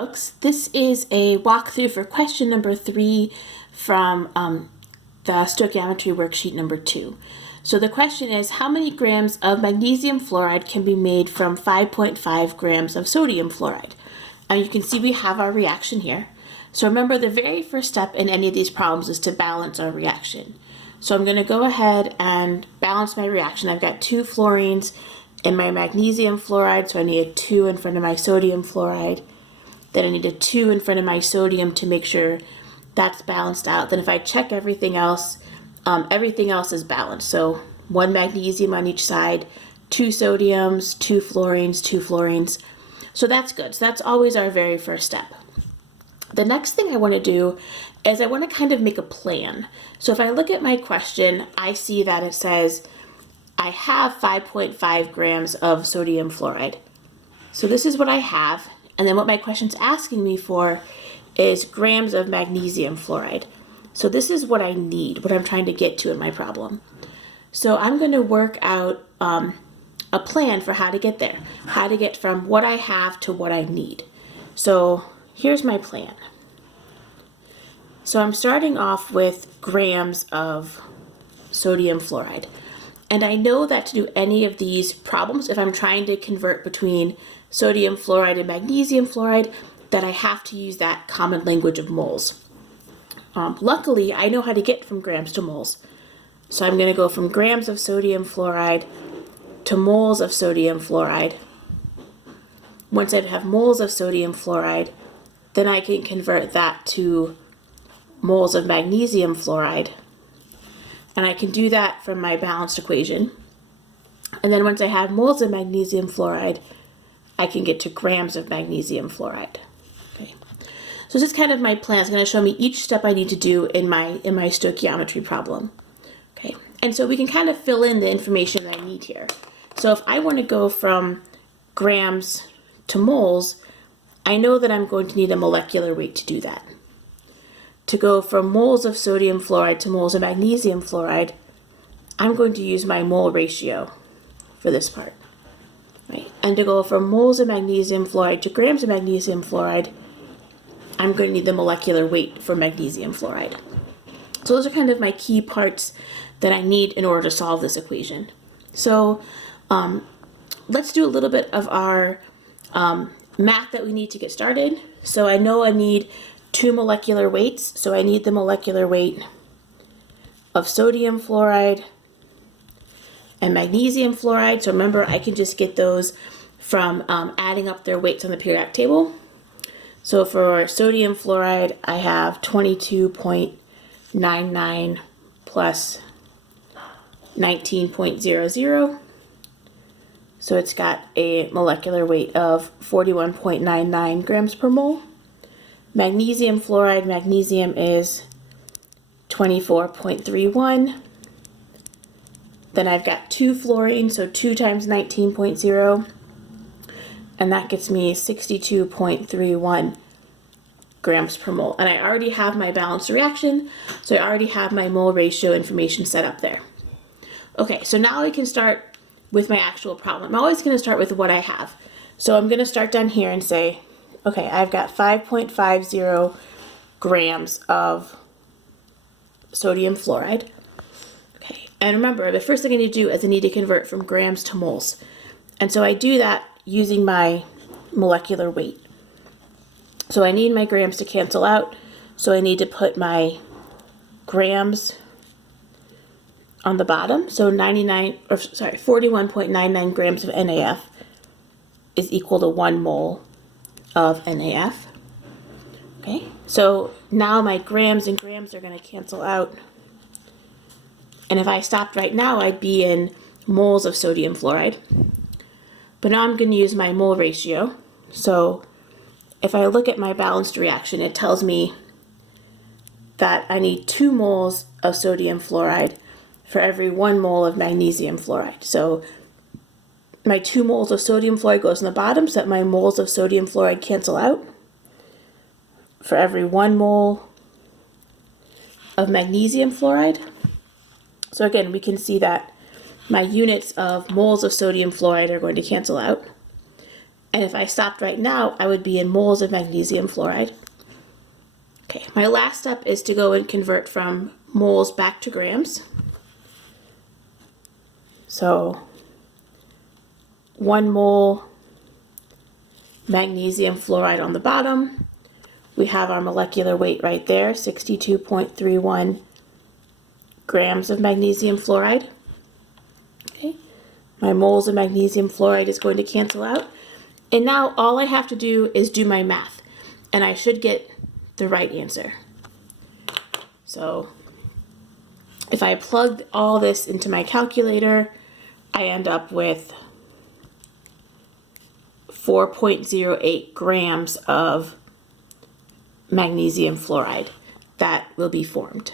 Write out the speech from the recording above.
folks. This is a walkthrough for question number 3 from the Stoichiometry Worksheet number 2. So the question is, how many grams of magnesium fluoride can be made from 5.5 grams of sodium fluoride? And you can see we have our reaction here. So remember, the very first step in any of these problems is to balance our reaction. So I'm going to go ahead and balance my reaction. I've got 2 fluorines in my magnesium fluoride, so I need a 2 in front of my sodium fluoride. Then I need a 2 in front of my sodium to make sure that's balanced out. Then if I check everything else is balanced. So 1 magnesium on each side, 2 sodiums, 2 fluorines, 2 fluorines. So that's good. So that's always our very first step. The next thing I want to do is I want to kind of make a plan. So if I look at my question, I see that it says I have 5.5 grams of sodium fluoride. So this is what I have. And then what my question's asking me for is grams of magnesium fluoride. So this is what I need, what I'm trying to get to in my problem. So I'm going to work out a plan for how to get there, how to get from what I have to what I need. So here's my plan. So I'm starting off with grams of sodium fluoride. And I know that to do any of these problems, if I'm trying to convert between sodium fluoride and magnesium fluoride, that I have to use that common language of moles. Luckily, I know how to get from grams to moles. So I'm going to go from grams of sodium fluoride to moles of sodium fluoride. Once I have moles of sodium fluoride, then I can convert that to moles of magnesium fluoride. And I can do that from my balanced equation. And then once I have moles of magnesium fluoride, I can get to grams of magnesium fluoride. Okay. So this is kind of my plan. It's going to show me each step I need to do in my stoichiometry problem. Okay. And so we can kind of fill in the information that I need here. So if I want to go from grams to moles, I know that I'm going to need a molecular weight to do that. To go from moles of sodium fluoride to moles of magnesium fluoride, I'm going to use my mole ratio for this part. Right? And to go from moles of magnesium fluoride to grams of magnesium fluoride, I'm going to need the molecular weight for magnesium fluoride. So those are kind of my key parts that I need in order to solve this equation. So let's do a little bit of our math that we need to get started. So I know I need 2 molecular weights. So I need the molecular weight of sodium fluoride and magnesium fluoride. So remember, I can just get those from adding up their weights on the periodic table. So for sodium fluoride, I have 22.99 plus 19.00. So it's got a molecular weight of 41.99 grams per mole. Magnesium fluoride, magnesium is 24.31. Then I've got 2 fluorine, so 2 times 19.0, and that gets me 62.31 grams per mole. And I already have my balanced reaction, so I already have my mole ratio information set up there. Okay, so now we can start with my actual problem. I'm always going to start with what I have. So I'm going to start down here and say, okay, I've got 5.50 grams of sodium fluoride. Okay, and remember, the first thing I need to do is I need to convert from grams to moles. And so I do that using my molecular weight. So I need my grams to cancel out, so I need to put my grams on the bottom. So 41.99 grams of NaF is equal to 1 mole of NaF. Okay, so now my grams and grams are going to cancel out. And if I stopped right now, I'd be in moles of sodium fluoride. But now I'm going to use my mole ratio. So if I look at my balanced reaction, it tells me that I need 2 moles of sodium fluoride for every 1 mole of magnesium fluoride. So my 2 moles of sodium fluoride goes in the bottom so that my moles of sodium fluoride cancel out. For every 1 mole of magnesium fluoride. So again, we can see that my units of moles of sodium fluoride are going to cancel out. And if I stopped right now, I would be in moles of magnesium fluoride. Okay, my last step is to go and convert from moles back to grams. So 1 mole magnesium fluoride on the bottom. We have our molecular weight right there, 62.31 grams of magnesium fluoride. Okay, my moles of magnesium fluoride is going to cancel out. And now all I have to do is do my math, and I should get the right answer. So if I plug all this into my calculator, I end up with 4.08 grams of magnesium fluoride that will be formed.